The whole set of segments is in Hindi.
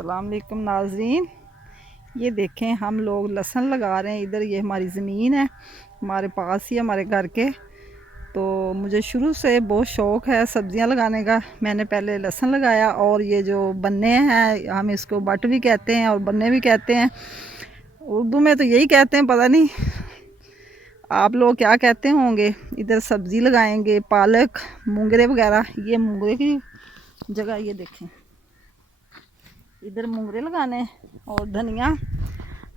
अस्सलाम वालेकुम नाज़रीन। ये देखें हम लोग लहसुन लगा रहे हैं इधर। ये हमारी ज़मीन है, हमारे पास ही हमारे घर के। तो मुझे शुरू से बहुत शौक़ है सब्ज़ियां लगाने का। मैंने पहले लहसुन लगाया और ये जो बन्ने हैं, हम इसको बट भी कहते हैं और बन्ने भी कहते हैं। उर्दू में तो यही कहते हैं, पता नहीं आप लोग क्या कहते होंगे। इधर सब्ज़ी लगाएंगे, पालक, मूंगरे वगैरह। ये मूंगरे की जगह ये देखें, इधर मूंगरे लगाने और धनिया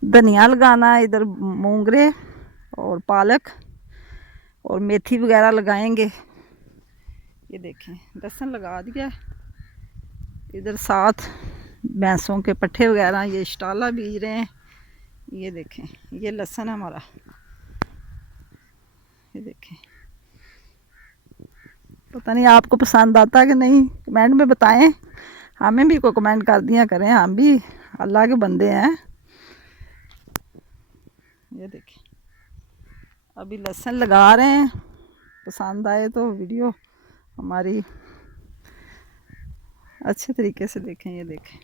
धनिया लगाना, इधर मूंगरे और पालक और मेथी वगैरह लगाएंगे। ये देखें लहसुन लगा दिया। इधर साथ भैंसों के पट्ठे वगैरह, ये शटाला बीज रहे हैं। ये देखें ये लहसुन है हमारा। ये देखें, पता नहीं आपको पसंद आता है कि नहीं, कमेंट में बताएं। हमें भी कोई कमेंट कर दिया करें, हम भी अल्लाह के बंदे हैं। ये देखें अभी लहसुन लगा रहे हैं। पसंद आए तो वीडियो हमारी अच्छे तरीके से देखें। ये देखें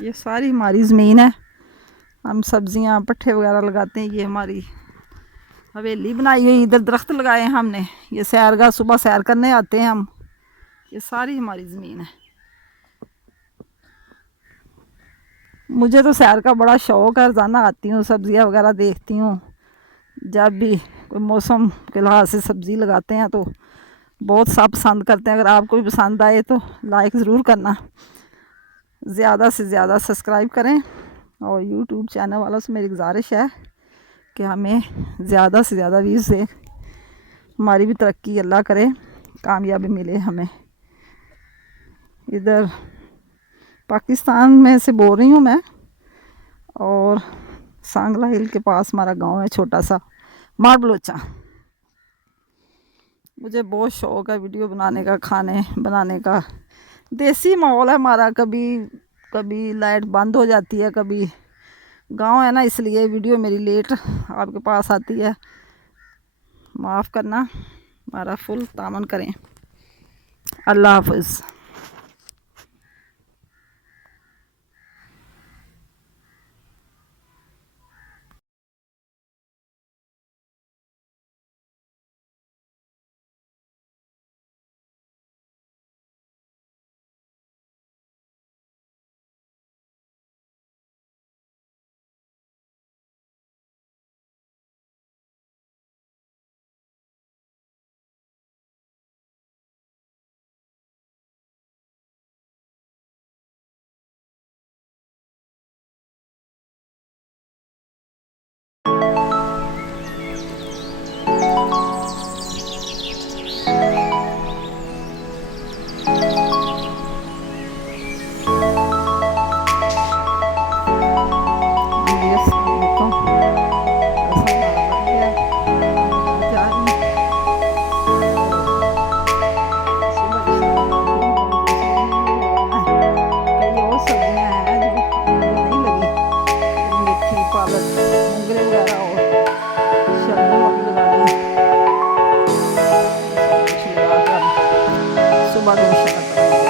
ये सारी हमारी ज़मीन है। हम सब्जियां पट्ठे वगैरह लगाते हैं। ये हमारी हवेली बनाई हुई, इधर दरख्त लगाए हैं हमने। ये सैरगाह, सुबह सैर करने आते हैं हम। ये सारी हमारी ज़मीन है। मुझे तो सैर का बड़ा शौक़ है, रोज़ाना आती हूँ, सब्जियां वगैरह देखती हूँ। जब भी कोई मौसम के लिहाज से सब्ज़ी लगाते हैं तो बहुत सब पसंद करते हैं। अगर आपको भी पसंद आए तो लाइक ज़रूर करना, ज़्यादा से ज़्यादा सब्सक्राइब करें। और यूट्यूब चैनल वालों से मेरी गुजारिश है कि हमें ज़्यादा से ज़्यादा व्यूज़ से हमारी भी तरक्की अल्लाह करे, कामयाबी मिले हमें। इधर पाकिस्तान में से बोल रही हूँ मैं, और सांगला हिल के पास हमारा गांव है छोटा सा, मार बलोचा। मुझे बहुत शौक़ है वीडियो बनाने का, खाने बनाने का। देसी माहौल है हमारा, कभी कभी लाइट बंद हो जाती है, कभी गांव है ना, इसलिए वीडियो मेरी लेट आपके पास आती है। माफ़ करना, हमारा फुल तामन करें। अल्लाह हाफ़िज़। पालक, मोंगरे वगैरह और शलगम अभी लगा दी। सब कुछ लगा कर सुबह का निशान करेंगे।